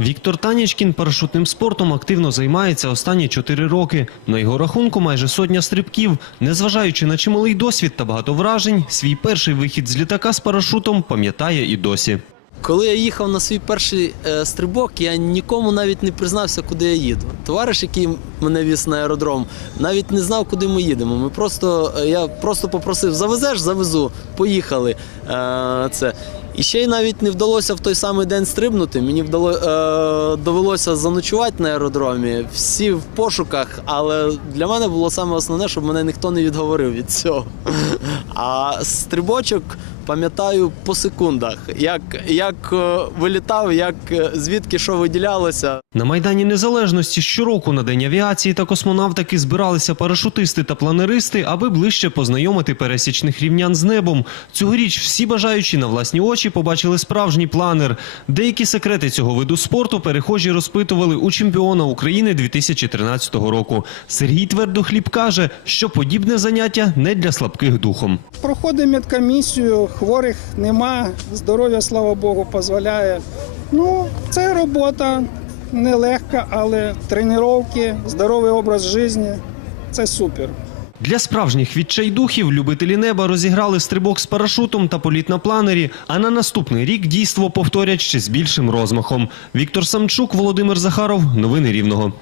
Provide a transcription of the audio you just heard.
Віктор Танячкін парашутним спортом активно займається останні чотири роки. На його рахунку майже сотня стрибків. Незважаючи на чималий досвід та багато вражень, свій перший вихід з літака з парашутом пам'ятає і досі. Коли я їхав на свій перший е, стрибок, я нікому навіть не признався, куди я їду. Товариш, який мене віз на аеродром, навіть не знав, куди ми їдемо. Ми просто, е, я просто попросив, завезеш, завезу, поїхали. Е, це. І ще й навіть не вдалося в той самий день стрибнути. Мені вдало, е, довелося заночувати на аеродромі. Всі в пошуках, але для мене було саме основне, щоб мене ніхто не відговорив від цього. А стрибочок пам'ятаю по секундах, як, як е, вилітав, як звідки що виділялося. На Майдані Незалежності щороку на День авіації та космонавтики збиралися парашутисти та планеристи, аби ближче познайомити пересічних рівнян з небом. Цьогоріч всі бажаючі на власні очі побачили справжній планер. Деякі секрети цього виду спорту перехожі розпитували у чемпіона України 2013 року. Сергій Твердохліб каже, що подібне заняття не для слабких духом. Проходимо медкомісію, хворих нема, здоров'я, слава Богу, дозволяє. Ну, це робота нелегка, але тренування, здоровий образ життя це супер. Для справжніх відчайдухів любителі неба розіграли стрибок з парашутом та політ на планері. А на наступний рік дійство повторять ще з більшим розмахом. Віктор Самчук, Володимир Захаров. Новини Рівного.